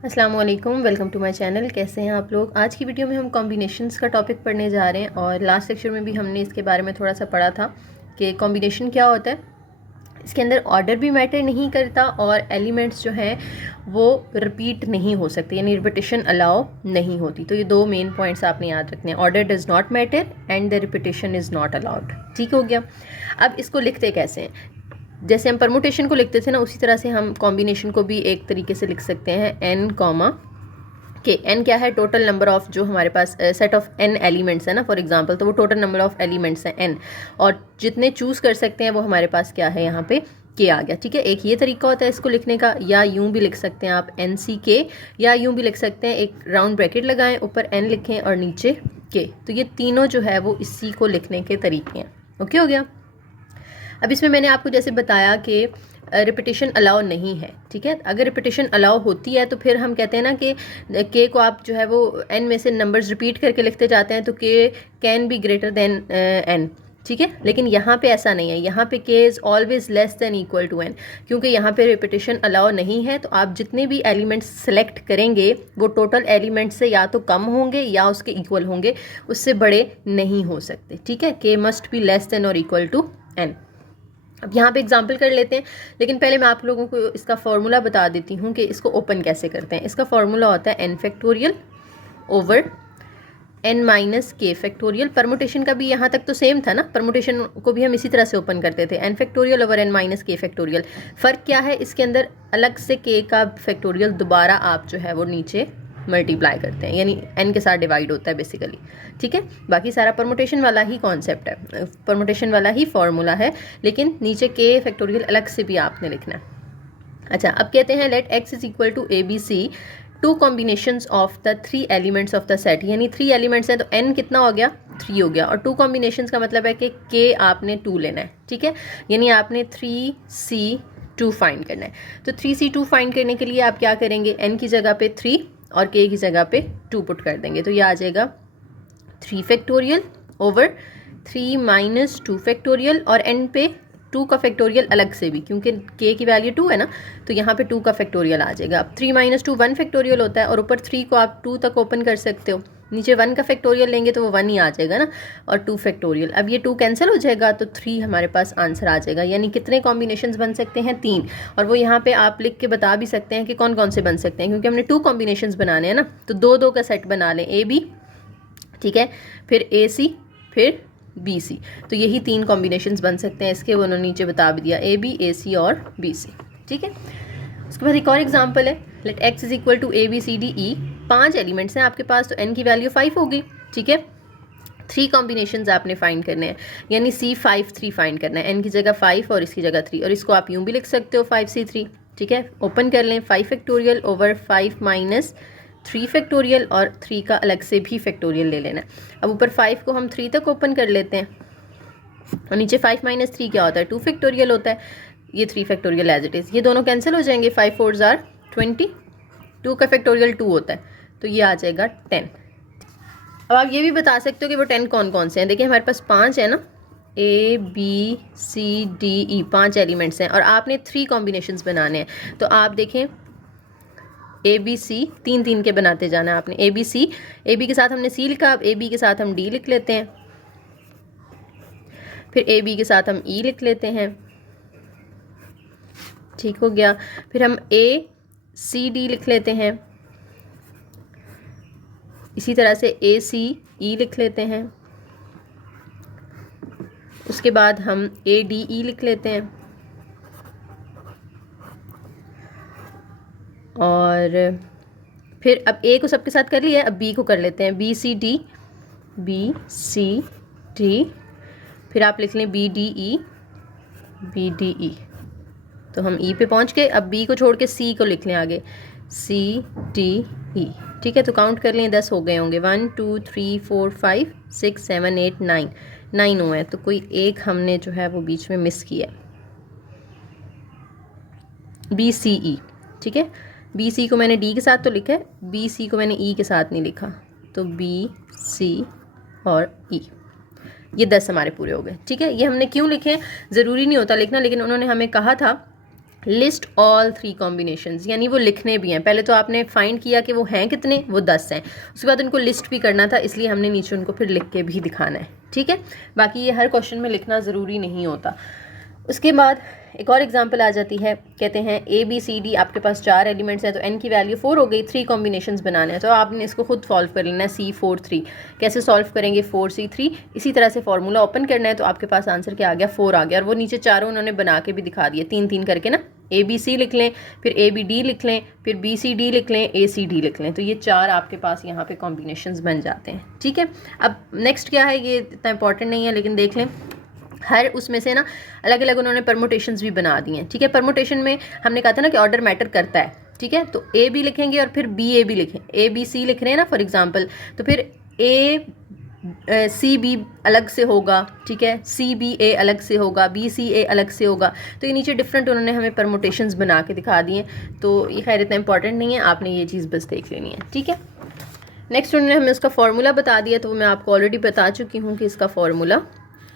अस्सलाम वालेकुम, welcome to my channel. कैसे हैं आप लोग। आज की वीडियो में हम कॉम्बिनेशंस का टॉपिक पढ़ने जा रहे हैं और लास्ट लेक्चर में भी हमने इसके बारे में थोड़ा सा पढ़ा था कि कॉम्बिनेशन क्या होता है। इसके अंदर ऑर्डर भी मैटर नहीं करता और एलिमेंट्स जो हैं वो रिपीट नहीं हो सकते, यानी रिपीटिशन अलाउ नहीं होती। तो ये दो मेन पॉइंट्स आपने याद रखने हैं, order does not matter and the repetition is not allowed. ठीक हो गया। अब इसको लिखते कैसे हैं, जैसे हम परमुटेशन को लिखते थे ना, उसी तरह से हम कॉम्बिनेशन को भी एक तरीके से लिख सकते हैं। एन कॉमा के, एन क्या है, टोटल नंबर ऑफ जो हमारे पास सेट ऑफ एन एलिमेंट्स है ना, फॉर एग्जांपल, तो वो टोटल नंबर ऑफ एलिमेंट्स हैं एन, और जितने चूज़ कर सकते हैं वो हमारे पास क्या है, यहाँ पे के आ गया। ठीक है, एक ये तरीका होता है इसको लिखने का, या यूं भी लिख सकते हैं आप एन सी के, या यूं भी लिख सकते हैं एक राउंड ब्रैकेट लगाएं, ऊपर एन लिखें और नीचे के। तो ये तीनों जो है वो इसी को लिखने के तरीके हैं। ओके हो गया। अब इसमें मैंने आपको जैसे बताया कि रिपीटिशन अलाउ नहीं है। ठीक है, अगर रिपीटिशन अलाउ होती है तो फिर हम कहते हैं ना कि के को आप जो है वो एन में से नंबर्स रिपीट करके लिखते जाते हैं, तो k can be greater than n. ठीक है, लेकिन यहाँ पे ऐसा नहीं है, यहाँ पे k is always less than equal to n, क्योंकि यहाँ पे रिपीटिशन अलाउ नहीं है। तो आप जितने भी एलिमेंट्स सेलेक्ट करेंगे वो टोटल एलिमेंट से या तो कम होंगे या उसके इक्वल होंगे, उससे बड़े नहीं हो सकते। ठीक है, के मस्ट बी लेस देन और इक्वल टू एन। अब यहाँ पे एग्जाम्पल कर लेते हैं, लेकिन पहले मैं आप लोगों को इसका फॉर्मूला बता देती हूँ कि इसको ओपन कैसे करते हैं। इसका फॉर्मूला होता है n factorial over n minus k factorial. Permutation का भी यहाँ तक तो सेम था ना, परमुटेशन को भी हम इसी तरह से ओपन करते थे, n factorial over n minus k factorial. फ़र्क क्या है, इसके अंदर अलग से के का फैक्टोरियल दोबारा आप जो है वो नीचे मल्टीप्लाई करते हैं, यानी एन के साथ डिवाइड होता है बेसिकली। ठीक है, बाकी सारा परमुटेशन वाला ही कॉन्सेप्ट है, परमुटेशन वाला ही फॉर्मूला है, लेकिन नीचे के फैक्टोरियल अलग से भी आपने लिखना है। अच्छा, अब कहते हैं let x is equal to a b c two combinations of the three elements of the set, यानी थ्री एलिमेंट्स हैं तो एन कितना हो गया, 3 हो गया, और टू कॉम्बिनेशंस का मतलब है कि के आपने 2 लेना है। ठीक है, यानी आपने 3C2 फाइंड करना है। तो 3C2 फाइंड करने के लिए आप क्या करेंगे, एन की जगह पे 3 और के की जगह पे 2 पुट कर देंगे, तो ये आ जाएगा 3 फैक्टोरियल ओवर 3 माइनस 2 फैक्टोरियल, और एन पे 2 का फैक्टोरियल अलग से भी, क्योंकि के की वैल्यू 2 है ना, तो यहाँ पे 2 का फैक्टोरियल आ जाएगा। अब 3 माइनस 2 1 फैक्टोरियल होता है, और ऊपर 3 को आप 2 तक ओपन कर सकते हो, नीचे 1 का फैक्टोरियल लेंगे तो वो 1 ही आ जाएगा ना, और 2 फैक्टोरियल। अब ये 2 कैंसिल हो जाएगा तो 3 हमारे पास आंसर आ जाएगा। यानी कितने कॉम्बिनेशंस बन सकते हैं, 3। और वो यहाँ पे आप लिख के बता भी सकते हैं कि कौन कौन से बन सकते हैं, क्योंकि हमने 2 कॉम्बिनेशंस बनाने हैं ना, तो 2-2 का सेट बना लें, ए बी, ठीक है, फिर ए सी, फिर बी सी। तो यही 3 कॉम्बिनेशंस बन सकते हैं इसके, वो उन्होंने नीचे बता भी दिया, ए बी, ए सी और बी सी। ठीक है, उसके बाद एक और एग्जांपल है, let x is equal to a b c d e. 5 elements हैं आपके पास, तो एन की वैल्यू 5 होगी। ठीक है, 3 कॉम्बिनेशंस आपने फाइंड करने हैं, यानी C5 3 फाइंड करना है, एन की जगह 5 और इसकी जगह 3, और इसको आप यूँ भी लिख सकते हो 5C3। ठीक है, ओपन कर लें, 5 फैक्टोरियल ओवर 5 माइनस 3 फैक्टोरियल, और 3 का अलग से भी फैक्टोरियल ले लेना है। अब ऊपर 5 को हम 3 तक ओपन कर लेते हैं, और नीचे 5 माइनस 3 क्या होता है, 2 फैक्टोरियल होता है, ये 3 फैक्टोरियल एज इट इज़, ये दोनों कैंसिल हो जाएंगे, 5 4 आर 20, 2 का फैक्टोरियल 2 होता है, तो ये आ जाएगा 10। अब आप ये भी बता सकते हो कि वो 10 कौन कौन से हैं। देखिए हमारे पास 5 है ना, a b c d e, 5 elements हैं, और आपने 3 कॉम्बिनेशंस बनाने हैं। तो आप देखें, ए बी सी 3-3 के बनाते जाना है आपने, ए बी सी, ए बी के साथ हमने सी लिखा, अब ए बी के साथ हम डी लिख लेते हैं, फिर ए बी के साथ हम ई लिख लेते हैं। ठीक हो गया, फिर हम ए सी डी लिख लेते हैं, इसी तरह से ए सी ई लिख लेते हैं, उसके बाद हम ए डी ई लिख लेते हैं, और फिर अब ए को सबके साथ कर लिया, अब बी को कर लेते हैं, b c d, b c d, फिर आप लिख लें b d e, b d e, तो हम ई पे पहुंच गए। अब बी को छोड़ के सी को लिख लें आगे, सी डी ई। ठीक है, तो काउंट कर लें, 10 हो गए होंगे, 1 2 3 4 5 6 7 8 9 हुए हैं, तो कोई एक हमने जो है वो बीच में मिस किया, बी सी ई। ठीक है, बी सी को मैंने डी के साथ तो लिखा है, बी सी को मैंने ई के साथ नहीं लिखा, तो बी सी और ई, ये 10 हमारे पूरे हो गए। ठीक है, ये हमने क्यों लिखे, ज़रूरी नहीं होता लिखना, लेकिन उन्होंने हमें कहा था लिस्ट ऑल 3 कॉम्बिनेशंस, यानी वो लिखने भी हैं। पहले तो आपने फाइंड किया कि वो हैं कितने, वो 10 हैं, उसके बाद उनको लिस्ट भी करना था, इसलिए हमने नीचे उनको फिर लिख के भी दिखाना है, ठीक है। बाकी ये हर क्वेश्चन में लिखना ज़रूरी नहीं होता। उसके बाद एक और एग्जांपल आ जाती है, कहते हैं ABCD आपके पास 4 एलिमेंट्स हैं, तो n की वैल्यू 4 हो गई, 3 कॉम्बिनेशंस बनाने हैं, तो आपने इसको खुद सॉल्व कर लेना है। C4 3 कैसे सॉल्व करेंगे, 4C3 इसी तरह से फार्मूला ओपन करना है, तो आपके पास आंसर क्या आ गया, 4 आ गया। और वो नीचे चारों उन्होंने बना के भी दिखा दिए, 3-3 करके ना, ABC लिख लें, फिर ABD लिख लें, फिर BCD लिख लें, ACD लिख लें, तो ये 4 आपके पास यहाँ पे कॉम्बिनेशंस बन जाते हैं, ठीक है। अब नेक्स्ट क्या है, ये इतना इंपॉर्टेंट नहीं है, लेकिन देख लें, हर उसमें से ना अलग अलग उन्होंने परमुटेशंस भी बना दिए हैं, ठीक है। परमुटेशन में हमने कहा था ना कि ऑर्डर मैटर करता है, ठीक है। तो A B लिखेंगे और फिर BA लिखें, ABC लिख रहे हैं ना फॉर एग्जांपल, तो फिर CB अलग से होगा, ठीक है, CBA अलग से होगा, BCA अलग से होगा। तो ये नीचे डिफरेंट उन्होंने हमें परमुटेशंस बना के दिखा दिए, तो ये खैर इतना इंपॉर्टेंट नहीं है, आपने ये चीज़ बस देख लेनी है, ठीक है। नेक्स्ट उन्होंने हमें उसका फॉर्मूला बता दिया, तो मैं आपको ऑलरेडी बता चुकी हूँ कि इसका फॉर्मूला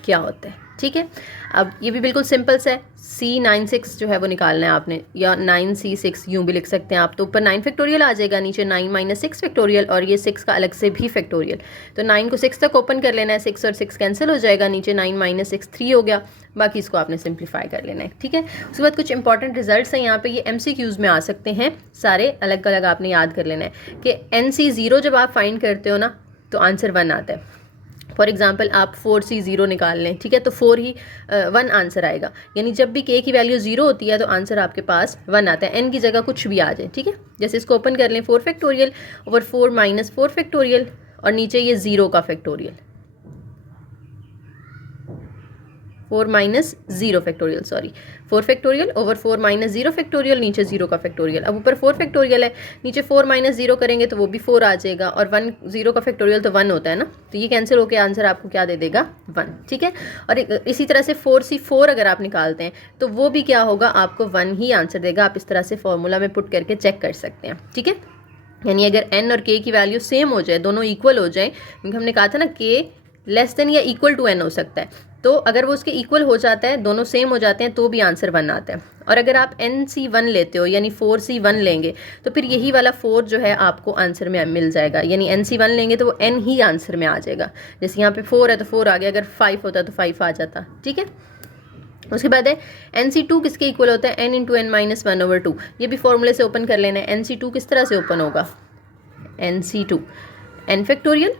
क्या होता है, ठीक है। अब ये भी बिल्कुल सिंपल सा है, C96 जो है वो निकालना है आपने, या 9C6 यूँ भी लिख सकते हैं आप। तो ऊपर 9 फैक्टोरियल आ जाएगा, नीचे 9 - 6 फैक्टोरियल, और ये 6 का अलग से भी फैक्टोरियल। तो 9 को 6 तक ओपन कर लेना है, 6 और 6 कैंसिल हो जाएगा, नीचे 9 - 6 3 हो गया, बाकी इसको आपने सिंप्लीफाई कर लेना है, ठीक है। उसके बाद कुछ इंपॉर्टेंट रिजल्ट्स हैं यहाँ पे, ये MCQs में आ सकते हैं, सारे अलग अलग आपने याद कर लेना है कि NC0 जब आप फाइंड करते हो ना, तो आंसर 1 आता है। फॉर एग्जाम्पल आप 4C0 निकाल लें, ठीक है, तो 1 आंसर आएगा, यानी जब भी K की वैल्यू 0 होती है तो आंसर आपके पास 1 आता है, N की जगह कुछ भी आ जाए, ठीक है। जैसे इसको ओपन कर लें, 4 फैक्टोरियल ओवर 4 - 4 फैक्टोरियल, और नीचे ये 0 का factorial, 4 - 0 factorial, sorry 4 factorial over 4 - 0 factorial, नीचे 0 का फैक्टोरियल। अब ऊपर 4 फैक्टोरियल है, नीचे 4 - 0 करेंगे तो वो भी 4 आ जाएगा, और 1 0 का फैक्टोरियल तो 1 होता है ना, तो ये कैंसिल होकर आंसर आपको क्या दे देगा, 1, ठीक है। और इसी तरह से 4C4 अगर आप निकालते हैं तो वो भी क्या होगा, आपको 1 ही आंसर देगा। आप इस तरह से फॉर्मूला में पुट करके चेक कर सकते हैं, ठीक है। यानी अगर N और K की वैल्यू सेम हो जाए, दोनों इक्वल हो जाए, क्योंकि हमने कहा था ना K लेस देन या इक्वल टू N हो सकता है, तो अगर वो उसके इक्वल हो जाता है, दोनों सेम हो जाते हैं, तो भी आंसर 1 आता है। और अगर आप NC1 लेते हो, यानी 4C1 लेंगे, तो फिर यही वाला 4 जो है आपको आंसर में मिल जाएगा, यानी NC1 लेंगे तो वो N ही आंसर में आ जाएगा। जैसे यहाँ पे 4 है तो 4 आ गया, अगर 5 होता तो 5 आ जाता, ठीक है। उसके बाद है NC2 किसके इक्वल होता है, N × N - 1/2, ये भी फॉर्मूले से ओपन कर लेना है। NC2 किस तरह से ओपन होगा, NC2 N factorial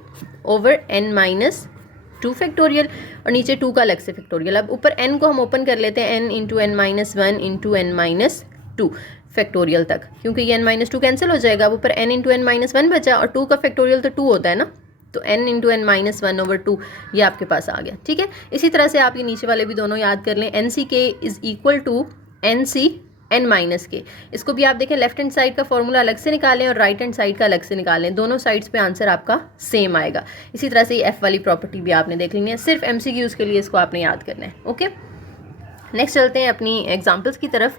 over N - 2 factorial, और नीचे 2 का अलग से फैक्टोरियल। अब ऊपर N को हम ओपन कर लेते हैं, N × N - 1 × N - 2 फैक्टोरियल तक, क्योंकि ये N - 2 कैंसिल हो जाएगा। अब ऊपर N × N - 1 बचा, और 2 का फैक्टोरियल तो 2 होता है ना, तो N × N - 1/2 ये आपके पास आ गया, ठीक है। इसी तरह से आप ये नीचे वाले भी दोनों याद कर लें, NCK is equal to NC N - K। इसको भी आप देखें, लेफ्ट हैंड साइड का फॉर्मूला अलग से निकालें और राइट हैंड साइड का अलग से निकालें, दोनों साइड्स पे आंसर आपका सेम आएगा। इसी तरह से ये F वाली प्रॉपर्टी भी आपने देख लेनी है, सिर्फ MCQs के लिए इसको आपने याद करना है, ओके। नेक्स्ट चलते हैं अपनी एग्जाम्पल्स की तरफ।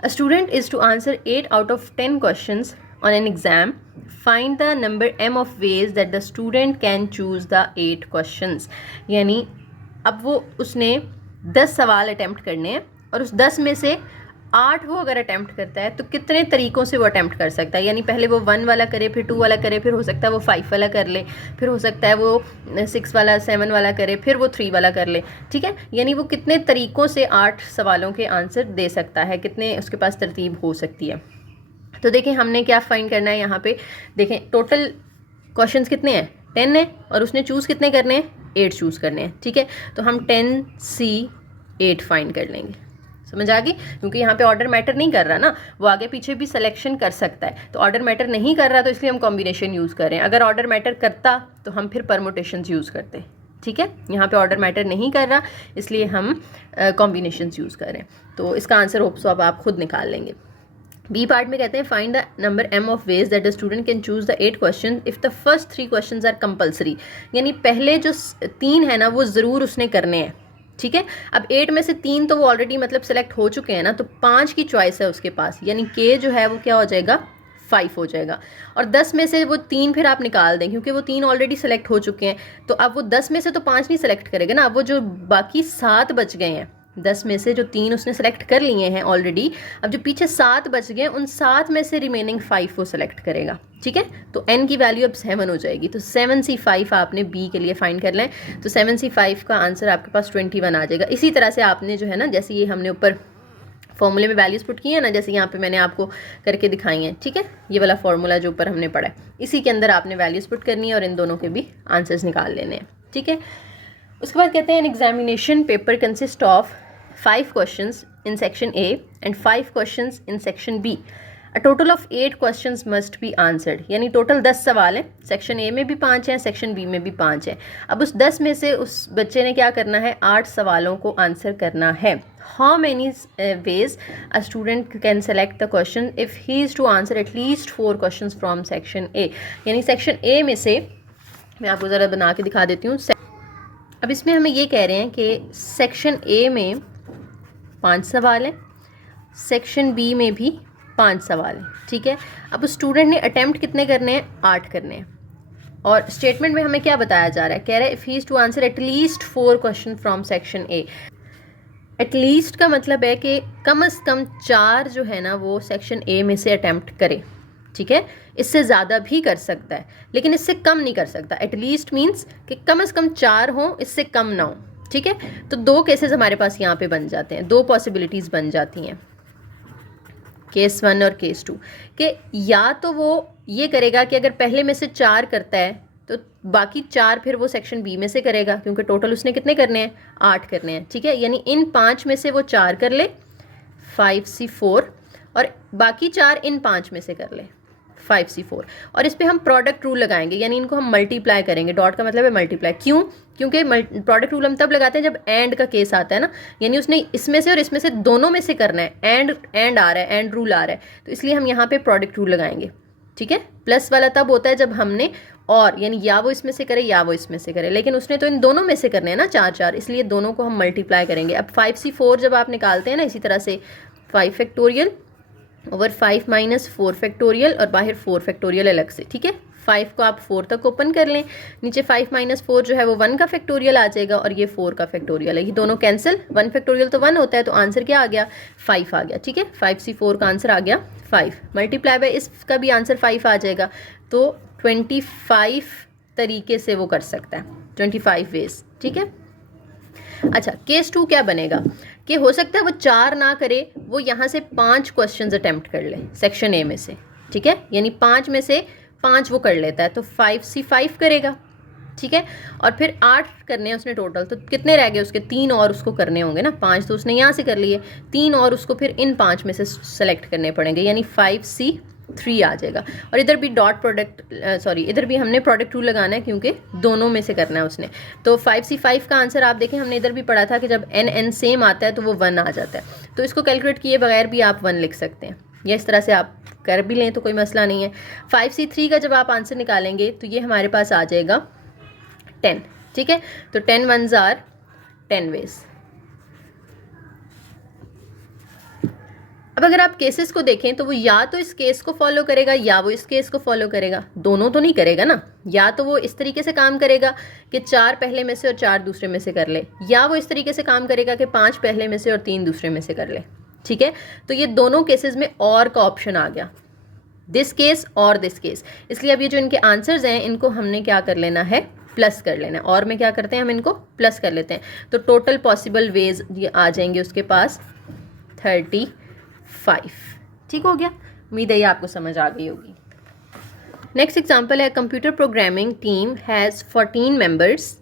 A student is to answer 8 out of 10 questions on an exam. Find the number m of ways that the student can choose the 8 questions. यानी अब वो उसने 10 सवाल अटैम्प्ट करने हैं, और उस 10 में से 8 वो अगर अटैम्प्ट करता है तो कितने तरीक़ों से वो अटैम्प्ट कर सकता है। यानी पहले वो 1 वाला करे, फिर 2 वाला करे, फिर हो सकता है वो 5 वाला कर ले, फिर हो सकता है वो 6 वाला 7 वाला करे, फिर वो 3 वाला कर ले, ठीक है। यानी वो कितने तरीक़ों से 8 सवालों के आंसर दे सकता है, कितने उसके पास तरतीब हो सकती है। तो देखें हमने क्या फाइंड करना है यहाँ पे, देखें टोटल क्वेश्चंस कितने हैं, 10 है, और उसने चूज़ कितने करने हैं, 8 चूज़ करने हैं, ठीक है। तो हम 10C8 फाइंड कर लेंगे, समझ आ गई, क्योंकि यहाँ पे ऑर्डर मैटर नहीं कर रहा ना, वो आगे पीछे भी सिलेक्शन कर सकता है, तो ऑर्डर मैटर नहीं कर रहा, तो इसलिए हम कॉम्बिनेशन यूज़ कर रहे हैं। अगर ऑर्डर मैटर करता तो हम फिर परमुटेशंस यूज़ करते, ठीक है। यहाँ पे ऑर्डर मैटर नहीं कर रहा, इसलिए हम कॉम्बिनेशंस यूज़ कर रहे हैं। तो इसका आंसर होप सो अब आप खुद निकाल लेंगे। बी पार्ट में कहते हैं find the number m of ways that the student can choose the 8 question if the first 3 questions are compulsory. यानी पहले जो 3 है ना वो ज़रूर उसने करने हैं, ठीक है। अब 8 में से 3 तो वो ऑलरेडी मतलब सेलेक्ट हो चुके हैं ना, तो 5 की चॉइस है उसके पास, यानी K जो है वो क्या हो जाएगा, 5 हो जाएगा। और 10 में से वो 3 फिर आप निकाल दें, क्योंकि वो 3 ऑलरेडी सेलेक्ट हो चुके हैं, तो अब वो 10 में से तो 5 नहीं सेलेक्ट करेगा ना, अब वो जो बाकी 7 बच गए हैं 10 में से जो 3 उसने सेलेक्ट कर लिए हैं ऑलरेडी, अब जो पीछे 7 बच गए उन 7 में से रिमेनिंग 5 वो सेलेक्ट करेगा। ठीक है, तो n की वैल्यू अब 7 हो जाएगी, तो 7C5 आपने b के लिए फाइंड कर लें, तो 7C5 का आंसर आपके पास 21 आ जाएगा। इसी तरह से आपने जो है ना, जैसे ये हमने ऊपर फॉर्मूले में वैल्यूज़ पुट की है ना, जैसे यहाँ पे मैंने आपको करके दिखाई हैं, ठीक है, ये वाला फॉर्मूला जो ऊपर हमने पढ़ा है, इसी के अंदर आपने वैल्यूज़ पुट करनी है और इन दोनों के भी आंसर्स निकाल लेने हैं। ठीक है, उसके बाद कहते हैं an examination paper consist of 5 questions in section A and 5 questions in section B, a total of 8 questions must be answered. यानी टोटल 10 सवाल हैं, सेक्शन ए में भी 5 हैं, सेक्शन बी में भी 5 हैं। अब उस 10 में से उस बच्चे ने क्या करना है, 8 सवालों को आंसर करना है। How many ways a student can select the question if he is to answer at least 4 question from section A. यानी सेक्शन ए में से मैं आपको ज़रा बना के दिखा देती हूँ। अब इसमें हमें ये कह रहे हैं कि सेक्शन ए में 5 सवाल हैं, सेक्शन बी में भी 5 सवाल हैं। ठीक है, अब स्टूडेंट ने अटेम्प्ट कितने करने हैं, 8 करने हैं। और स्टेटमेंट में हमें क्या बताया जा रहा है, कह रहा है if he is to answer at least 4 question from section A. At least का मतलब है कि कम से कम 4 जो है ना वो सेक्शन ए में से अटेम्प्ट करे। ठीक है, इससे ज़्यादा भी कर सकता है लेकिन इससे कम नहीं कर सकता। एटलीस्ट मीन्स कि कम से कम 4 हो, इससे कम ना हो। ठीक है, तो 2 केसेस हमारे पास यहाँ पे बन जाते हैं, 2 पॉसिबिलिटीज़ बन जाती हैं, केस 1 और केस 2 कि या तो वो ये करेगा कि अगर पहले में से 4 करता है तो बाकी 4 फिर वो सेक्शन बी में से करेगा, क्योंकि टोटल उसने कितने करने हैं, 8 करने हैं। ठीक है, यानी इन 5 में से वो 4 कर ले, 5C4, और बाकी 4 इन 5 में से कर ले, 5C4। और इस पे हम प्रोडक्ट रूल लगाएंगे, यानी इनको हम मल्टीप्लाई करेंगे। डॉट का मतलब है मल्टीप्लाई। क्यों? क्योंकि प्रोडक्ट रूल हम तब लगाते हैं जब एंड का केस आता है ना, यानी उसने इसमें से और इसमें से दोनों में से करना है, एंड आ रहा है, एंड रूल आ रहा है, तो इसलिए हम यहाँ पे प्रोडक्ट रूल लगाएंगे। ठीक है, प्लस वाला तब होता है जब हमने और, यानी या वो इसमें से करे या वो इसमें से करे, लेकिन उसने तो इन दोनों में से करने हैं ना 4-4, इसलिए दोनों को हम मल्टीप्लाई करेंगे। अब 5C4 जब आप निकालते हैं ना, इसी तरह से 5 फैक्टोरियल ओवर 5 माइनस 4 फैक्टोरियल और बाहर 4 फैक्टोरियल अलग से। ठीक है, 5 को आप 4 तक ओपन कर लें, नीचे 5 माइनस 4 जो है वो 1 का फैक्टोरियल आ जाएगा और ये 4 का फैक्टोरियल है, ये दोनों कैंसिल, 1 फैक्टोरियल तो 1 होता है, तो आंसर क्या आ गया, 5 आ गया। ठीक है, 5C4 का आंसर आ गया 5, मल्टीप्लाई बाय इसका भी आंसर 5 आ जाएगा, तो 25 तरीके से वो कर सकता है, 25 वेज। ठीक है, अच्छा केस 2 क्या बनेगा कि हो सकता है वो 4 ना करे, वो यहाँ से 5 क्वेश्चंस अटेम्प्ट कर ले सेक्शन ए में से। ठीक है, यानी 5 में से 5 वो कर लेता है, तो 5C5 करेगा। ठीक है, और फिर 8 करने हैं उसने टोटल, तो कितने रह गए उसके, 3 और उसको करने होंगे ना, 5 तो उसने यहाँ से कर लिए, 3 और उसको फिर इन 5 में से सेलेक्ट करने पड़ेंगे, यानी 5C3 आ जाएगा। और इधर भी डॉट प्रोडक्ट इधर भी हमने प्रोडक्ट रूल लगाना है क्योंकि दोनों में से करना है उसने। तो 5C5 का आंसर आप देखें, हमने इधर भी पढ़ा था कि जब n सेम आता है तो वो 1 आ जाता है, तो इसको कैलकुलेट किए बगैर भी आप 1 लिख सकते हैं, या इस तरह से आप कर भी लें तो कोई मसला नहीं है। 5C3 का जब आप आंसर निकालेंगे तो ये हमारे पास आ जाएगा 10। ठीक है, तो 10 1s आर 10 वेज। अब अगर आप केसेस को देखें तो वो या तो इस केस को फॉलो करेगा या वो इस केस को फॉलो करेगा, दोनों तो नहीं करेगा ना। या तो वो इस तरीके से काम करेगा कि 4 पहले में से और 4 दूसरे में से कर ले, या वो इस तरीके से काम करेगा कि 5 पहले में से और 3 दूसरे में से कर ले। ठीक है, तो ये दोनों केसेस में और का ऑप्शन आ गया, दिस केस और दिस केस, इसलिए अब ये जो इनके आंसर्स हैं इनको हमने क्या कर लेना है, प्लस कर लेना है। और में क्या करते हैं, हम इनको प्लस कर लेते हैं, तो टोटल पॉसिबल वेज ये आ जाएंगे उसके पास 35। ठीक हो गया, उम्मीद है ये आपको समझ आ गई होगी। नेक्स्ट एग्जांपल है, computer programming team has 14 members,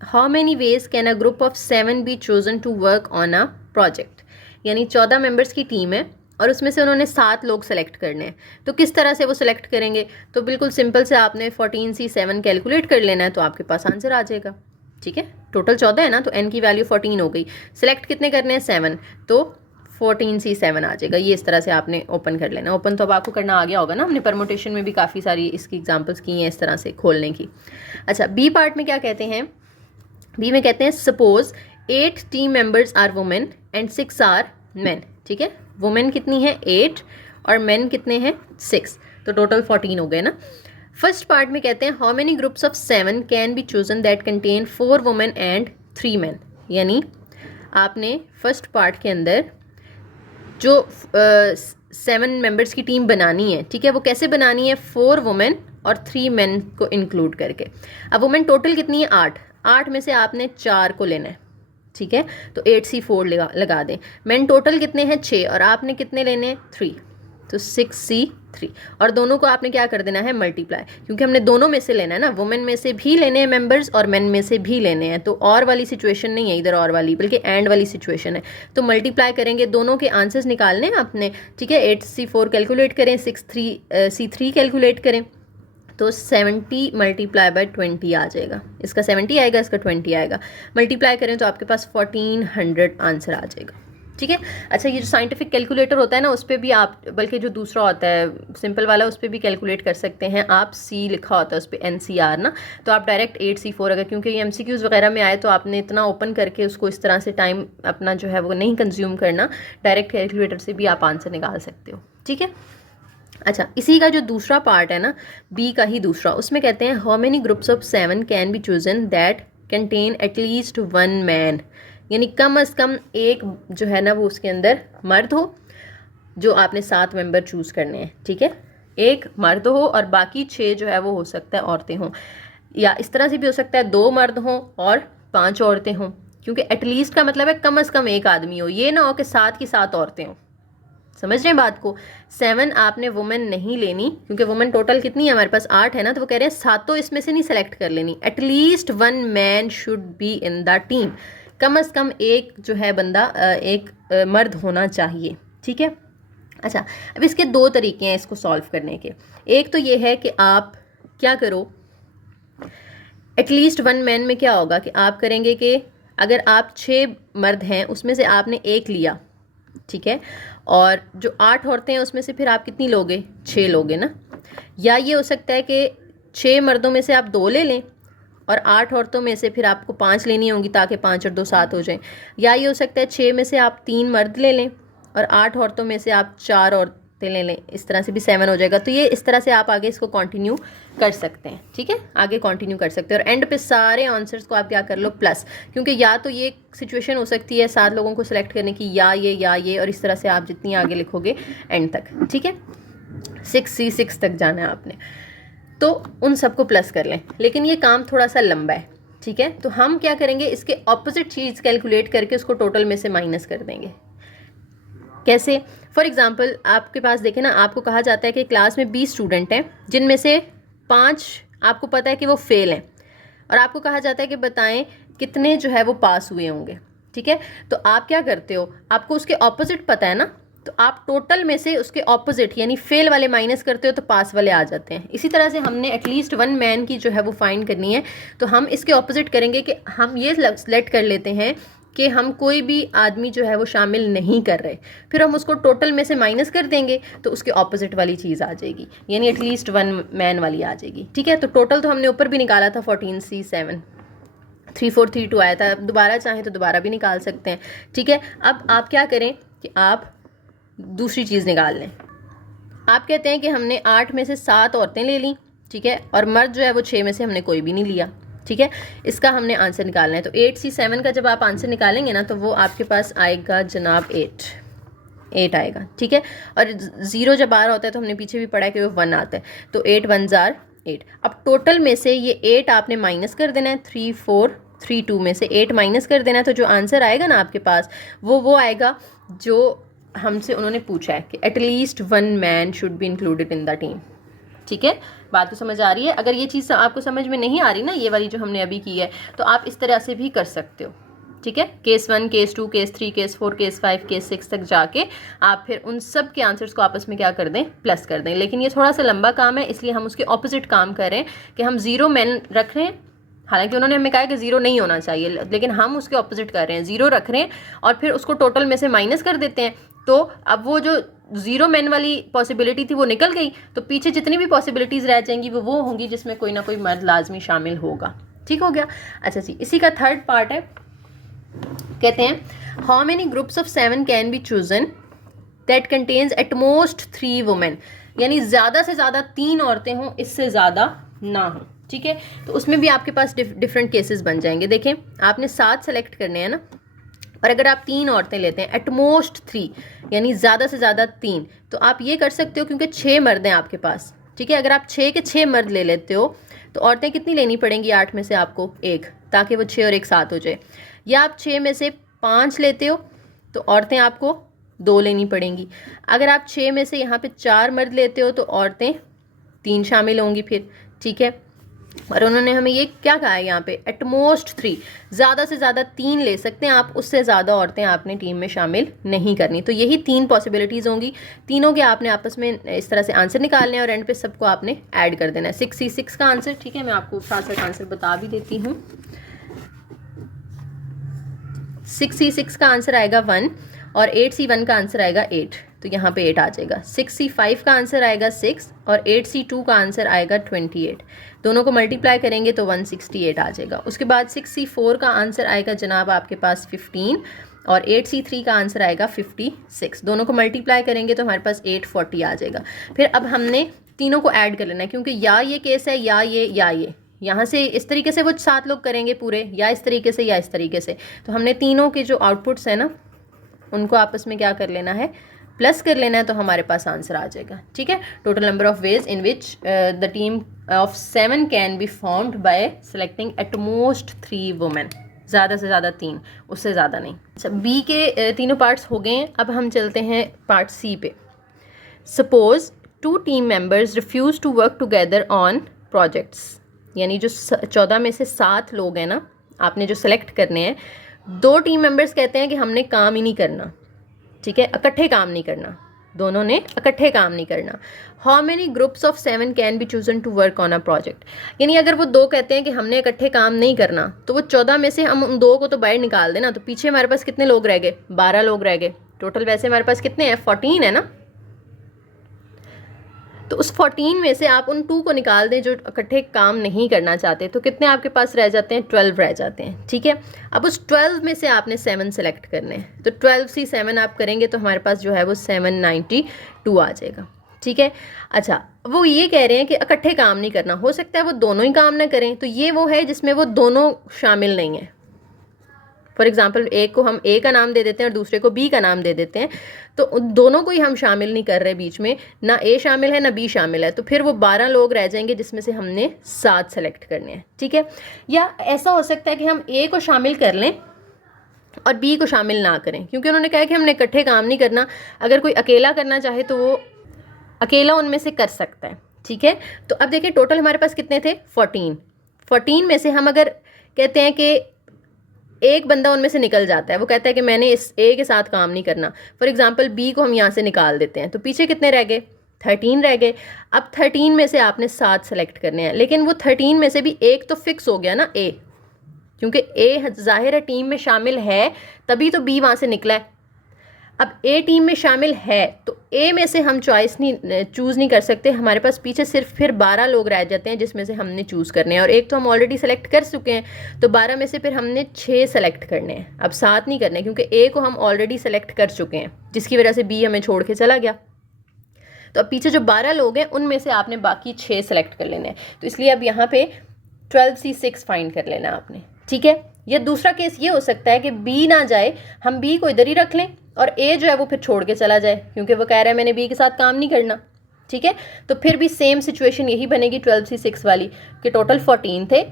how many ways can a group of 7 be chosen to work on a project. यानी 14 मेंबर्स की टीम है और उसमें से उन्होंने 7 लोग सेलेक्ट करने हैं, तो किस तरह से वो सेलेक्ट करेंगे, तो बिल्कुल सिंपल से आपने 14C7 कैलकुलेट कर लेना है, तो आपके पास आंसर आ जाएगा। ठीक है, टोटल 14 है ना, तो n की वैल्यू 14 हो गई, सेलेक्ट कितने करने हैं, 7, तो 14C7 आ जाएगा। ये इस तरह से आपने ओपन कर लेना। ओपन तो अब आपको करना आ गया होगा ना, हमने परमोटेशन में भी काफ़ी सारी इसकी एग्जांपल्स की हैं इस तरह से खोलने की। अच्छा, बी पार्ट में क्या कहते हैं, बी में कहते हैं suppose 8 team members are women and 6 are men. ठीक है, वुमेन कितनी है 8 और मेन कितने हैं 6, तो टोटल 14 हो गए ना। फर्स्ट पार्ट में कहते हैं how many groups of 7 can be chosen that contain 4 women and 3 main. यानी आपने फर्स्ट पार्ट के अंदर जो 7 मेंबर्स की टीम बनानी है, ठीक है, वो कैसे बनानी है, 4 वुमेन और 3 मेन को इंक्लूड करके। अब वुमेन टोटल कितनी है, 8 में से आपने 4 को लेना है, ठीक है, तो 8C4 लगा दें। मेन टोटल कितने हैं, 6, और आपने कितने लेने हैं, 3, तो 6C3, और दोनों को आपने क्या कर देना है, मल्टीप्लाई, क्योंकि हमने दोनों में से लेना है ना, वुमेन में से भी लेने हैं मेंबर्स और मेन में से भी लेने हैं, तो और वाली सिचुएशन नहीं है इधर, और वाली बल्कि एंड वाली सिचुएशन है। तो मल्टीप्लाई करेंगे, दोनों के आंसर्स निकालने हैं आपने, ठीक है। 8C4 कैलकुलेट करें, 6C3 कैलकुलेट करें, तो 70 मल्टीप्लाई बाय 20 आ जाएगा। इसका 70 आएगा, इसका 20 आएगा, मल्टीप्लाई करें तो आपके पास 1400 आंसर आ जाएगा, ठीक है। अच्छा, ये जो साइंटिफिक कैलकुलेटर होता है ना, उस पर भी आप, बल्कि जो दूसरा होता है सिंपल वाला, उस पर भी कैलकुलेट कर सकते हैं आप। सी लिखा होता है उस पर, NCR ना, तो आप डायरेक्ट 8C4, अगर क्योंकि ये MCQs वगैरह में आए तो आपने इतना ओपन करके उसको इस तरह से टाइम अपना जो है वो नहीं कंज्यूम करना, डायरेक्ट कैलकुलेटर से भी आप आंसर निकाल सकते हो, ठीक है। अच्छा, इसी का जो दूसरा पार्ट है ना, बी का ही दूसरा, उसमें कहते हैं how many groups of 7 can be chosen that contain at least 1 man, यानी कम अज़ कम एक जो है ना वो उसके अंदर मर्द हो, जो आपने 7 मेंबर चूज़ करने हैं, ठीक है। एक मर्द हो और बाकी 6 जो है वो हो सकता है औरतें हों, या इस तरह से भी हो सकता है 2 मर्द हों और 5 औरतें हों, क्योंकि एटलीस्ट का मतलब है कम अज़ कम एक आदमी हो, ये ना हो कि 7 की 7 औरतें हों। समझ रहे हैं बात को। 7 आपने वुमेन नहीं लेनी, क्योंकि वुमेन टोटल कितनी है हमारे पास, 8 है ना, तो वो कह रहे हैं 7 इसमें से नहीं सेलेक्ट कर लेनी, at least 1 man should be in the team, कम अज़ कम एक जो है बंदा, एक मर्द होना चाहिए, ठीक है। अच्छा, अब इसके 2 तरीके हैं इसको सॉल्व करने के। एक तो ये है कि आप क्या करो, एटलीस्ट 1 मैन में क्या होगा कि आप करेंगे कि अगर आप 6 मर्द हैं उसमें से आपने एक लिया, ठीक है, और जो 8 औरतें हैं उसमें से फिर आप कितनी लोगे, 6 लोगे ना। या ये हो सकता है कि 6 मर्दों में से आप 2 ले लें और 8 औरतों में से फिर आपको 5 लेनी होंगी, ताकि 5 और 2 7 हो जाएं। या ये हो सकता है 6 में से आप 3 मर्द ले लें और 8 औरतों में से आप 4 औरतें ले लें, इस तरह से भी 7 हो जाएगा। तो ये इस तरह से आप आगे इसको कंटिन्यू कर सकते हैं, ठीक है, आगे कंटिन्यू कर सकते हैं। और एंड पे सारे आंसर्स को आप क्या कर लो, प्लस, क्योंकि या तो ये सिचुएशन हो सकती है 7 लोगों को सिलेक्ट करने की, या ये, और इस तरह से आप जितनी आगे लिखोगे एंड तक, ठीक है, 6C6 तक जाना है आपने, तो उन सबको प्लस कर लें। लेकिन ये काम थोड़ा सा लंबा है, ठीक है, तो हम क्या करेंगे, इसके ऑपोजिट चीज़ कैलकुलेट करके उसको टोटल में से माइनस कर देंगे। कैसे, फॉर एग्जांपल आपके पास देखें ना, आपको कहा जाता है कि क्लास में 20 स्टूडेंट हैं, जिनमें से 5 आपको पता है कि वो फेल हैं, और आपको कहा जाता है कि बताएं कितने जो है वो पास हुए होंगे, ठीक है। तो आप क्या करते हो, आपको उसके ऑपोजिट पता है ना, तो आप टोटल में से उसके ऑपोजिट यानी फेल वाले माइनस करते हो तो पास वाले आ जाते हैं। इसी तरह से हमने एटलीस्ट 1 मैन की जो है वो फाइंड करनी है, तो हम इसके ऑपोजिट करेंगे कि हम ये सेलेक्ट कर लेते हैं कि हम कोई भी आदमी जो है वो शामिल नहीं कर रहे, फिर हम उसको टोटल में से माइनस कर देंगे तो उसके ऑपोजिट वाली चीज़ आ जाएगी, यानी एटलीस्ट 1 मैन वाली आ जाएगी, ठीक है। तो टोटल तो हमने ऊपर भी निकाला था 14C7, 3432 आया था, दोबारा चाहें तो दोबारा भी निकाल सकते हैं, ठीक है। अब आप क्या करें कि आप दूसरी चीज़ निकाल लें। आप कहते हैं कि हमने 8 में से 7 औरतें ले ली, ठीक है, और मर्द जो है वो 6 में से हमने कोई भी नहीं लिया, ठीक है। इसका हमने आंसर निकालना है, तो 8C7 का जब आप आंसर निकालेंगे ना, तो वो आपके पास आएगा जनाब 8 आएगा, ठीक है। और 0 जब आ रहा होता है तो हमने पीछे भी पढ़ा है कि वो 1 आता है, तो 8 1 जार 8। अब टोटल में से ये 8 आपने माइनस कर देना है, 3432 में से 8 माइनस कर देना है, तो जो आंसर आएगा ना आपके पास वो आएगा जो हमसे उन्होंने पूछा है कि at least 1 man should be included in the team, ठीक है। बात तो समझ आ रही है। अगर ये चीज़ आपको समझ में नहीं आ रही ना, ये वाली जो हमने अभी की है, तो आप इस तरह से भी कर सकते हो, ठीक है। Case 1, case 2, case 3, case 4, case 5, case 6 तक जाके आप फिर उन सब के आंसर्स को आपस में क्या कर दें, प्लस कर दें। लेकिन ये थोड़ा सा लंबा काम है, इसलिए हम उसके ऑपोजिट काम कर रहे हैं कि हम 0 मैन रख रहे हैं, हालांकि उन्होंने हमें कहा कि 0 नहीं होना चाहिए, लेकिन हम उसके ऑपोजिट कर रहे हैं, 0 रख रहे हैं और फिर उसको टोटल में से माइनस कर देते हैं। तो अब वो जो 0 मैन वाली पॉसिबिलिटी थी वो निकल गई, तो पीछे जितनी भी पॉसिबिलिटीज़ रह जाएंगी वो होंगी जिसमें कोई ना कोई मर्द लाजमी शामिल होगा, ठीक हो गया। अच्छा जी, इसी का थर्ड पार्ट है, कहते हैं how many groups of 7 can be chosen that contains at most 3 women, यानी ज़्यादा से ज़्यादा 3 औरतें हों, इससे ज़्यादा ना हो, ठीक है। तो उसमें भी आपके पास डिफरेंट केसेस बन जाएंगे। देखें, आपने 7 सेलेक्ट करने हैं ना, और अगर आप 3 औरतें लेते हैं, एटमोस्ट 3, यानी ज़्यादा से ज़्यादा 3, तो आप ये कर सकते हो क्योंकि 6 मर्द हैं आपके पास, ठीक है। अगर आप 6 के 6 मर्द ले लेते हो तो औरतें कितनी लेनी पड़ेंगी? 8 में से आपको 1, ताकि वो 6 और 1 7 हो जाए। या आप 6 में से 5 लेते हो तो औरतें आपको 2 लेनी पड़ेंगी। अगर आप 6 में से यहाँ पे 4 मर्द लेते हो तो औरतें 3 शामिल होंगी फिर, ठीक है। और उन्होंने हमें ये क्या कहा है यहाँ पे? एटमोस्ट 3, ज़्यादा से ज़्यादा 3 ले सकते हैं आप, उससे ज़्यादा औरतें आपने टीम में शामिल नहीं करनी। तो यही 3 पॉसिबिलिटीज़ होंगी, तीनों के आपने आपस में इस तरह से आंसर निकालने हैं और एंड पे सबको आपने ऐड कर देना है। 6C6 का आंसर, ठीक है, मैं आपको साथ साथ आंसर बता भी देती हूँ। 6C6 का आंसर आएगा 1 और 8C1 का आंसर आएगा 8, तो यहाँ पे 8 आ जाएगा। 6C5 का आंसर आएगा 6 और 8C2 का आंसर आएगा 28। दोनों को मल्टीप्लाई करेंगे तो 168 आ जाएगा। उसके बाद 6C4 का आंसर आएगा जनाब आपके पास 15 और 8C3 का आंसर आएगा 56। दोनों को मल्टीप्लाई करेंगे तो हमारे पास 840 आ जाएगा। फिर अब हमने तीनों को ऐड कर लेना है, क्योंकि या ये केस है या ये यहाँ से इस तरीके से वो 7 लोग करेंगे पूरे, या इस तरीके से या इस तरीके से। तो हमने तीनों के जो आउटपुट्स हैं ना, उनको आपस में क्या कर लेना है? प्लस कर लेना है, तो हमारे पास आंसर आ जाएगा, ठीक है। Total number of ways in which the team of 7 can be formed by selecting at most 3 women, ज़्यादा से ज़्यादा 3, उससे ज़्यादा नहीं। अच्छा, बी के तीनों पार्ट्स हो गए हैं। अब हम चलते हैं पार्ट सी पे। Suppose 2 team members refuse to work together on projects, यानी जो 14 में से 7 लोग हैं ना, आपने जो सेलेक्ट करने हैं, 2 टीम मेंबर्स कहते हैं कि हमने काम ही नहीं करना, ठीक है, इकट्ठे काम नहीं करना, दोनों ने इकट्ठे काम नहीं करना। How many groups of 7 can be chosen to work on a project, यानी अगर वो 2 कहते हैं कि हमने इकट्ठे काम नहीं करना, तो वो 14 में से हम उन 2 को तो बाहर निकाल देना, तो पीछे हमारे पास कितने लोग रह गए? 12 लोग रह गए। टोटल वैसे हमारे पास कितने हैं? 14 है ना। तो उस 14 में से आप उन 2 को निकाल दें जो इकट्ठे काम नहीं करना चाहते, तो कितने आपके पास रह जाते हैं? 12 रह जाते हैं, ठीक है। अब उस 12 में से आपने 7 सेलेक्ट करने हैं, तो 12C7 आप करेंगे तो हमारे पास जो है वो 792 आ जाएगा, ठीक है। अच्छा, वो ये कह रहे हैं कि इकट्ठे काम नहीं करना, हो सकता है वो दोनों ही काम ना करें, तो ये वो है जिसमें वो दोनों शामिल नहीं है। फॉर एग्जाम्पल, एक को हम ए का नाम दे देते हैं और दूसरे को बी का नाम दे देते हैं, तो दोनों को ही हम शामिल नहीं कर रहे, बीच में ना ए शामिल है ना बी शामिल है, तो फिर वो 12 लोग रह जाएंगे जिसमें से हमने 7 सेलेक्ट करने हैं, ठीक है। या ऐसा हो सकता है कि हम ए को शामिल कर लें और बी को शामिल ना करें, क्योंकि उन्होंने कहा कि हमने इकट्ठे काम नहीं करना, अगर कोई अकेला करना चाहे तो वो अकेला उनमें से कर सकता है, ठीक है। तो अब देखिए टोटल हमारे पास कितने थे? 14 में से हम अगर कहते हैं कि एक बंदा उनमें से निकल जाता है, वो कहता है कि मैंने इस ए के साथ काम नहीं करना, फॉर एग्जांपल बी को हम यहाँ से निकाल देते हैं, तो पीछे कितने रह गए? 13 रह गए। अब 13 में से आपने 7 सेलेक्ट करने हैं, लेकिन वो 13 में से भी एक तो फिक्स हो गया ना, ए, क्योंकि ए जाहिर है टीम में शामिल है, तभी तो बी वहाँ से निकला है। अब ए टीम में शामिल है तो ए में से हम चूज़ नहीं कर सकते, हमारे पास पीछे सिर्फ फिर 12 लोग रह जाते हैं जिसमें से हमने चूज़ करने हैं, और एक तो हम ऑलरेडी सेलेक्ट कर चुके हैं, तो 12 में से फिर हमने 6 सेलेक्ट करने हैं। अब 7 नहीं करने, क्योंकि ए को हम ऑलरेडी सेलेक्ट कर चुके हैं, जिसकी वजह से बी हमें छोड़ के चला गया। तो अब पीछे जो 12 लोग हैं उनमें से आपने बाकी 6 सेलेक्ट कर लेने हैं, तो इसलिए अब यहाँ पे 12C6 फाइंड कर लेना आपने, ठीक है। या दूसरा केस ये हो सकता है कि बी ना जाए, हम बी को इधर ही रख लें और ए जो है वो फिर छोड़ के चला जाए, क्योंकि वो कह रहा है मैंने बी के साथ काम नहीं करना, ठीक है। तो फिर भी सेम सिचुएशन यही बनेगी 12C6 वाली, कि टोटल 14 थे,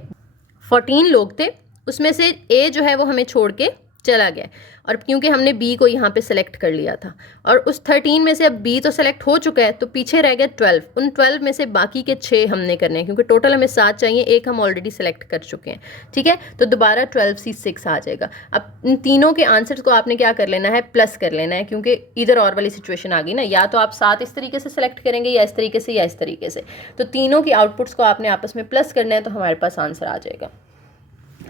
14 लोग थे, उसमें से ए जो है वो हमें छोड़ के चला गया, और क्योंकि हमने बी को यहाँ पे सेलेक्ट कर लिया था, और उस 13 में से अब बी तो सेलेक्ट हो चुका है, तो पीछे रह गए 12। उन 12 में से बाकी के 6 हमने करने हैं, क्योंकि टोटल हमें 7 चाहिए, एक हम ऑलरेडी सेलेक्ट कर चुके हैं, ठीक है। तो दोबारा 12C6 आ जाएगा। अब इन तीनों के आंसर्स को आपने क्या कर लेना है? प्लस कर लेना है, क्योंकि इधर और वाली सिचुएशन आ गई ना, या तो आप 7 इस तरीके से सेलेक्ट करेंगे, या इस तरीके से, या इस तरीके से, तो तीनों की आउटपुट्स को आपने आपस में प्लस करना है, तो हमारे पास आंसर आ जाएगा।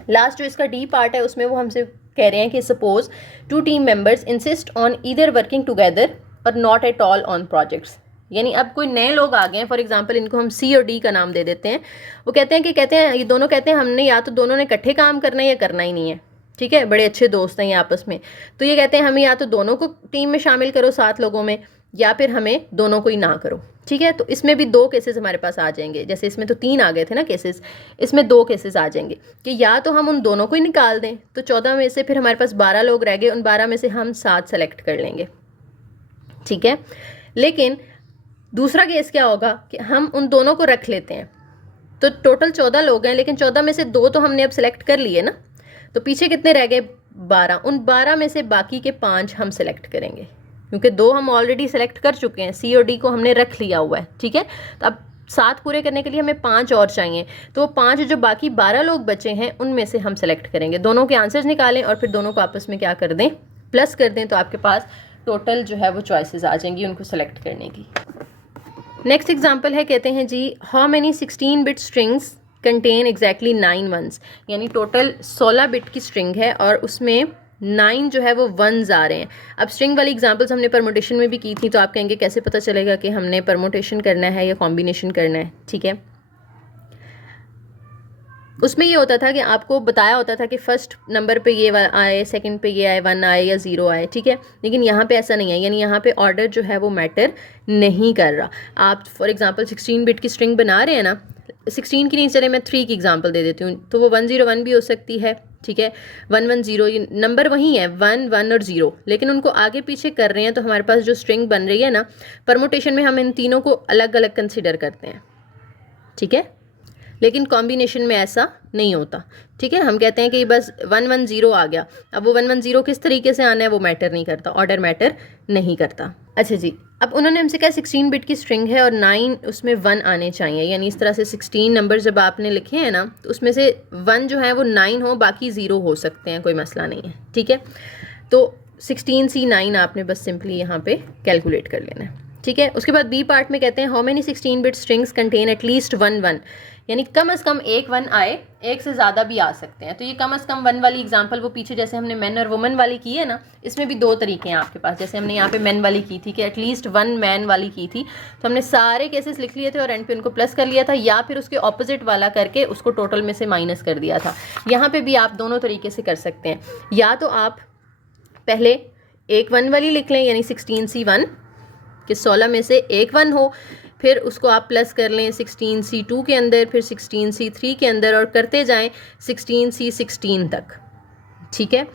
लास्ट जो इसका डी पार्ट है उसमें वो हमसे कह रहे हैं कि suppose 2 team members insist on either working together और not at all on projects, यानी अब कोई नए लोग आ गए हैं, फॉर एग्जांपल इनको हम सी और डी का नाम दे देते हैं, वो कहते हैं ये दोनों कहते हैं हमने या तो दोनों ने इकट्ठे काम करना है या करना ही नहीं है, ठीक है। बड़े अच्छे दोस्त हैं ये आपस में, तो ये कहते हैं हमें या तो दोनों को टीम में शामिल करो 7 लोगों में, या फिर हमें दोनों को ही ना करो। ठीक है, तो इसमें भी 2 केसेस हमारे पास आ जाएंगे। जैसे इसमें तो 3 आ गए थे ना केसेस, इसमें 2 केसेस आ जाएंगे कि या तो हम उन दोनों को ही निकाल दें, तो 14 में से फिर हमारे पास 12 लोग रह गए, उन 12 में से हम 7 सेलेक्ट कर लेंगे। ठीक है, लेकिन दूसरा केस क्या होगा कि हम उन दोनों को रख लेते हैं, तो टोटल 14 लोग हैं, लेकिन 14 में से 2 तो हमने अब सेलेक्ट कर लिए ना, तो पीछे कितने रह गए? 12। उन 12 में से बाकी के 5 हम सेलेक्ट करेंगे, क्योंकि 2 हम ऑलरेडी सेलेक्ट कर चुके हैं, सी और डी को हमने रख लिया हुआ है। ठीक है, तो अब 7 पूरे करने के लिए हमें 5 और चाहिए, तो वो 5 जो बाकी 12 लोग बचे हैं उनमें से हम सेलेक्ट करेंगे। दोनों के आंसर्स निकालें और फिर दोनों को आपस में क्या कर दें? प्लस कर दें, तो आपके पास टोटल जो है वो चॉइसेस आ जाएंगी उनको सेलेक्ट करने की। नेक्स्ट एग्जाम्पल है, कहते हैं जी how many 16 bit strings contain exactly 9 ones, यानी टोटल 16 बिट की स्ट्रिंग है और उसमें 9 जो है वो वंस आ रहे हैं। अब स्ट्रिंग वाली एग्जांपल्स हमने परमुटेशन में भी की थी, तो आप कहेंगे कैसे पता चलेगा कि हमने परमुटेशन करना है या कॉम्बिनेशन करना है। ठीक है, उसमें ये होता था कि आपको बताया होता था कि फर्स्ट नंबर पे ये आए, सेकंड पे ये आए, 1 आए या 0 आए। ठीक है, लेकिन यहाँ पे ऐसा नहीं है, यानी यहाँ पे ऑर्डर जो है वो मैटर नहीं कर रहा। आप फॉर एग्जांपल 16 बिट की स्ट्रिंग बना रहे हैं ना, 16 की नहीं, चले मैं 3 की एग्जांपल दे देती हूँ, तो वो 101 भी हो सकती है। ठीक है, 110, ये नंबर वही है 1 1 और 0, लेकिन उनको आगे पीछे कर रहे हैं, तो हमारे पास जो स्ट्रिंग बन रही है ना, परमुटेशन में हम इन तीनों को अलग अलग कंसिडर करते हैं। ठीक है, लेकिन कॉम्बिनेशन में ऐसा नहीं होता। ठीक है, हम कहते हैं कि बस 110 आ गया, अब वो 110 किस तरीके से आना है वो मैटर नहीं करता, ऑर्डर मैटर नहीं करता। अच्छा जी, अब उन्होंने हमसे कहा 16 बिट की स्ट्रिंग है और 9 उसमें 1 आने चाहिए, यानी इस तरह से 16 नंबर जब आपने लिखे हैं ना, तो उसमें से 1 जो है वो 9 हो, बाकी 0 हो सकते हैं, कोई मसला नहीं है। ठीक है, तो 16C9 आपने बस सिंपली यहाँ पे कैलकुलेट कर लेना है। ठीक है, उसके बाद बी पार्ट में कहते हैं how many 16 bit strings contain at least 1 1, यानी कम से कम एक 1 आए, एक से ज़्यादा भी आ सकते हैं। तो ये कम से कम 1 वाली एग्जांपल वो पीछे जैसे हमने मैन और वुमन वाली की है ना, इसमें भी 2 तरीके हैं आपके पास। जैसे हमने यहाँ पे मैन वाली की थी कि एटलीस्ट 1 मैन वाली की थी, तो हमने सारे केसेस लिख लिए थे और एंड पे उनको प्लस कर लिया था, या फिर उसके ऑपोजिट वाला करके उसको टोटल में से माइनस कर दिया था। यहाँ पर भी आप दोनों तरीके से कर सकते हैं, या तो आप पहले एक 1 वाली लिख लें, यानी 16C1 कि 16 में से एक 1 हो, फिर उसको आप प्लस कर लें 16C2 के अंदर, फिर 16C3 के अंदर, और करते जाएं 16C16 तक। ठीक है,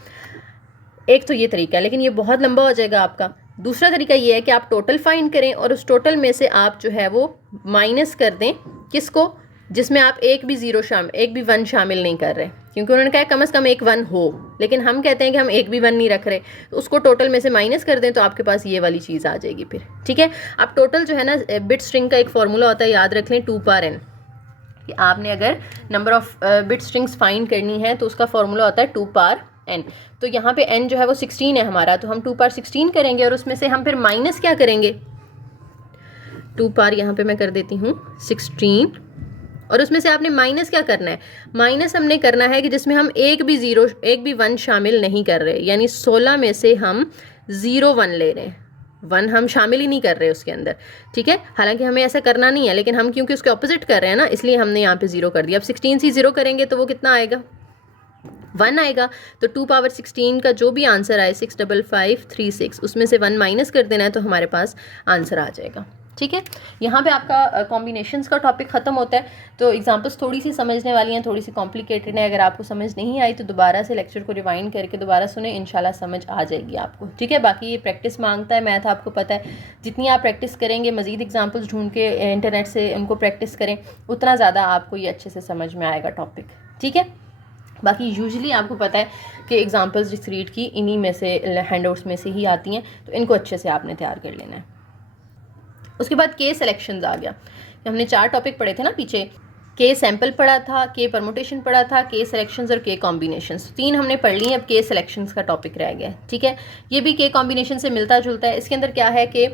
एक तो ये तरीका है, लेकिन ये बहुत लंबा हो जाएगा आपका। दूसरा तरीका ये है कि आप टोटल फाइंड करें और उस टोटल में से आप जो है वो माइनस कर दें, किसको? जिसमें आप एक भी 1 शामिल नहीं कर रहे, क्योंकि उन्होंने कहा कम से कम एक 1 हो, लेकिन हम कहते हैं कि हम एक भी 1 नहीं रख रहे, तो उसको टोटल में से माइनस कर दें, तो आपके पास ये वाली चीज़ आ जाएगी फिर। ठीक है, अब टोटल जो है ना, बिट स्ट्रिंग का एक फॉर्मूला होता है, याद रख लें, 2 पावर n, कि आपने अगर number of bit strings find करनी है तो उसका फॉर्मूला होता है 2 पावर n। तो यहाँ पे n जो है वो 16 है हमारा, तो हम 2 पावर 16 करेंगे और उसमें से हम फिर माइनस क्या करेंगे? 2 पावर यहाँ पे मैं कर देती हूँ 16, और उसमें से आपने माइनस क्या करना है? माइनस हमने करना है कि जिसमें हम एक भी 1 शामिल नहीं कर रहे, यानी 16 में से हम 0 1 ले रहे हैं, 1 हम शामिल ही नहीं कर रहे उसके अंदर। ठीक है, हालांकि हमें ऐसा करना नहीं है, लेकिन हम क्योंकि उसके ऑपोजिट कर रहे हैं ना, इसलिए हमने यहाँ पे 0 कर दिया। अब 16C0 करेंगे तो वो कितना आएगा? 1 आएगा। तो 2 पावर 16 का जो भी आंसर आए 65536, उसमें से 1 माइनस कर देना है, तो हमारे पास आंसर आ जाएगा। ठीक है, यहाँ पे आपका कॉम्बिनेशंस का टॉपिक ख़त्म होता है। तो एग्जांपल्स थोड़ी सी समझने वाली हैं, थोड़ी सी कॉम्प्लिकेटेड है। अगर आपको समझ नहीं आई तो दोबारा से लेक्चर को रिवाइंड करके दोबारा सुने, इंशाल्लाह समझ आ जाएगी आपको। ठीक है, बाकी ये प्रैक्टिस मांगता है, मैथ आपको पता है, जितनी आप प्रैक्टिस करेंगे, मज़ीद एग्जाम्पल्स ढूंढ के इंटरनेट से उनको प्रैक्टिस करें, उतना ज़्यादा आपको ये अच्छे से समझ में आएगा टॉपिक। ठीक है, बाकी यूजुअली आपको पता है कि एग्जांपल्स डिस्क्रीट की इन्हीं में से, हैंडआउट्स में से ही आती हैं, तो इनको अच्छे से आपने तैयार कर लेना है। उसके बाद के सिलेक्शंस आ गया। हमने 4 टॉपिक पढ़े थे ना पीछे, के सैम्पल पढ़ा था, के परमुटेशन पढ़ा था, के सिलेक्शंस और के कॉम्बिनेशंस, 3 हमने पढ़ ली। अब के सिलेक्शंस का टॉपिक रह गया। ठीक है, ये भी के कॉम्बिनेशन से मिलता जुलता है। इसके अंदर क्या है कि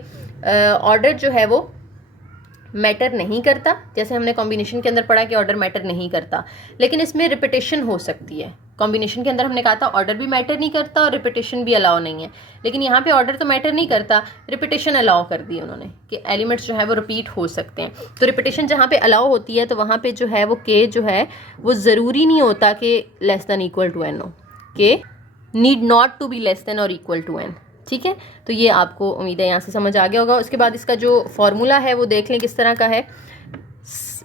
ऑर्डर जो है वो मैटर नहीं करता, जैसे हमने कॉम्बिनेशन के अंदर पढ़ा कि ऑर्डर मैटर नहीं करता, लेकिन इसमें रिपीटेशन हो सकती है। कॉम्बिनेशन के अंदर हमने कहा था ऑर्डर भी मैटर नहीं करता और रिपीटेशन भी अलाउ नहीं है, लेकिन यहाँ पे ऑर्डर तो मैटर नहीं करता, रिपीटेशन अलाउ कर दी उन्होंने कि एलिमेंट्स जो है वो रिपीट हो सकते हैं। तो रिपीटेशन जहाँ पे अलाउ होती है तो वहाँ पे जो है वो के जो है वो ज़रूरी नहीं होता कि less than equal to n हो, k need not to be less than और इक्वल टू एन। ठीक है, तो ये आपको उम्मीद है यहाँ से समझ आ गया होगा। उसके बाद इसका जो फॉर्मूला है वो देख लें किस तरह का है।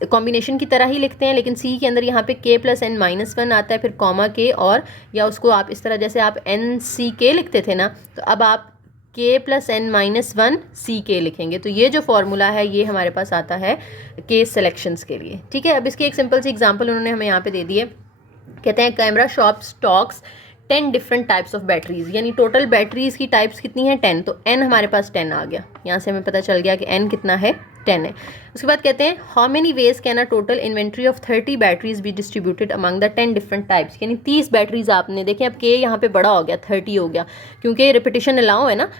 कॉम्बिनेशन की तरह ही लिखते हैं, लेकिन सी के अंदर यहाँ पे k + n-1 आता है, फिर कॉमा के, और या उसको आप इस तरह जैसे आप NCK लिखते थे ना, तो अब आप k + n-1 CK लिखेंगे। तो ये जो फॉर्मूला है ये हमारे पास आता है केस सिलेक्शंस के लिए। ठीक है, अब इसकी एक सिंपल सी एग्जांपल उन्होंने हमें यहाँ पे दे दी है। कहते हैं camera shop stocks 10 different types of batteries, यानी टोटल बैटरीज की टाइप्स कितनी है 10, तो n हमारे पास 10 आ गया। यहाँ से हमें पता चल गया कि n कितना है 10 है। उसके बाद कहते हैं how many ways can a total inventory of 30 batteries be distributed among the 10 different types, यानी 30 बैटरीज आपने देखें। अब k यहाँ पे बड़ा हो गया 30 हो गया, क्योंकि रिपीटिशन अलाउ है ना,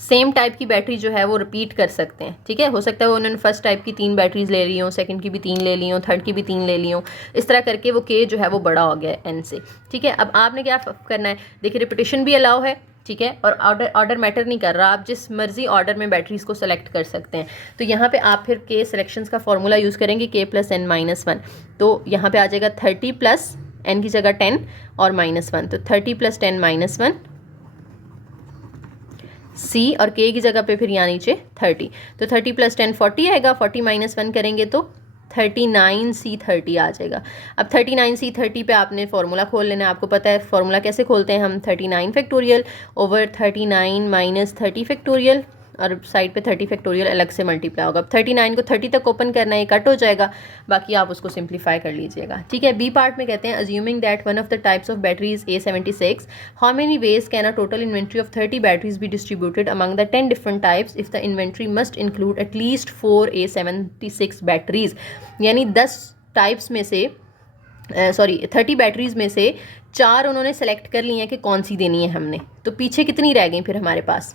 सेम टाइप की बैटरी जो है वो रिपीट कर सकते हैं। ठीक है, हो सकता है वो उन्होंने फर्स्ट टाइप की 3 बैटरीज ले ली हों, सेकंड की भी 3 ले ली हों, थर्ड की भी 3 ले ली हों, इस तरह करके वो के जो है वो बड़ा हो गया एन से। ठीक है, अब आपने क्या करना है, देखिए रिपीटिशन भी अलाउ है, ठीक है, और ऑर्डर मैटर नहीं कर रहा, आप जिस मर्जी ऑर्डर में बैटरीज को सेलेक्ट कर सकते हैं। तो यहाँ पे आप फिर के सिलेक्शंस का फॉर्मूला यूज़ करेंगे k + n-1, तो यहाँ पे आ जाएगा 30 + n की जगह 10 और -1, तो 30 + 10 - 1 C, और k की जगह पे फिर यहाँ नीचे 30, तो 30 + 10 40 आएगा, 40 - 1 करेंगे तो 39C 30 आ जाएगा। अब 39C 30 पे आपने फार्मूला खोल लेना है। आपको पता है फार्मूला कैसे खोलते हैं हम, 39 फैक्टोरियल ओवर 39 - 30 फैक्टोरियल, और साइड पे 30 फैक्टोरियल अलग से मल्टीप्लाई होगा। अब 39 को 30 तक ओपन करना है, कट हो जाएगा, बाकी आप उसको सिंप्लीफाई कर लीजिएगा। ठीक है, बी पार्ट में कहते हैं assuming that one of the types of batteries A76, how many ways can a total inventory of 30 batteries be distributed among the 10 different types if the inventory must include at least 4 A76 batteries, यानी 10 types में से 30 batteries में से 4 उन्होंने select कर ली हैं कि कौन सी देनी है हमने। तो पीछे कितनी रह गई फिर हमारे पास,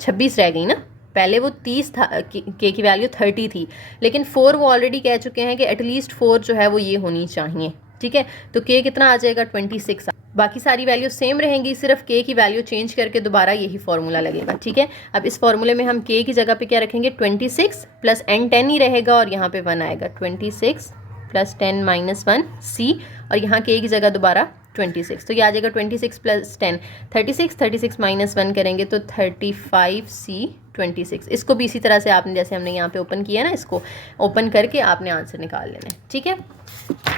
26 रह गई ना। पहले वो 30 था, के की वैल्यू 30 थी, लेकिन 4 वो ऑलरेडी कह चुके हैं कि एटलीस्ट 4 जो है वो ये होनी चाहिए। ठीक है, तो के कितना आ जाएगा 26, बाकी सारी वैल्यू सेम रहेंगी, सिर्फ के की वैल्यू चेंज करके दोबारा यही फार्मूला लगेगा। ठीक है, अब इस फार्मूले में हम के की जगह पे क्या रखेंगे, 26 + n 10 ही रहेगा, और यहाँ पे 1 आएगा, 26 + 10 - 1 C, और यहाँ के की जगह दोबारा 26, तो ये आ जाएगा 26 + 10 36, 36 - 1 करेंगे तो 35C 26। इसको भी इसी तरह से आपने जैसे हमने यहाँ पे ओपन किया ना, इसको ओपन करके आपने आंसर निकाल लेना है। ठीक है,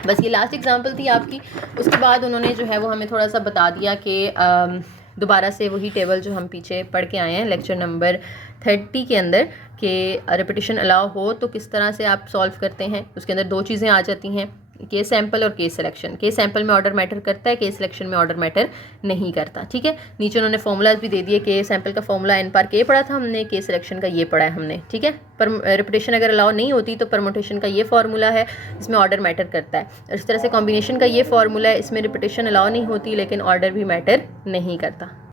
बस ये लास्ट एग्जांपल थी आपकी। उसके बाद उन्होंने जो है वो हमें थोड़ा सा बता दिया कि दोबारा से वही टेबल जो हम पीछे पढ़ के आए हैं लेक्चर नंबर 30 के अंदर, कि रिपीटिशन अलाउ हो तो किस तरह से आप सॉल्व करते हैं। उसके अंदर 2 चीज़ें आ जाती हैं, के सैम्पल और के सिलेक्शन। के सैम्पल में ऑर्डर मैटर करता है, के सिलेक्शन में ऑर्डर मैटर नहीं करता। ठीक है, नीचे उन्होंने फॉर्मूलाज भी दे दिए। के सैम्पल का फॉर्मूला n बार के पढ़ा था हमने, के सिलेक्शन का ये पढ़ा है हमने। ठीक है, पर रिपीटिशन अगर अलाउ नहीं होती तो परमुटेशन का ये फार्मूला है, इसमें ऑर्डर मैटर करता है। और इस तरह से कॉम्बिनेशन का ये फार्मूला है, इसमें रिपीटिशन अलाउ नहीं होती लेकिन ऑर्डर भी मैटर नहीं करता।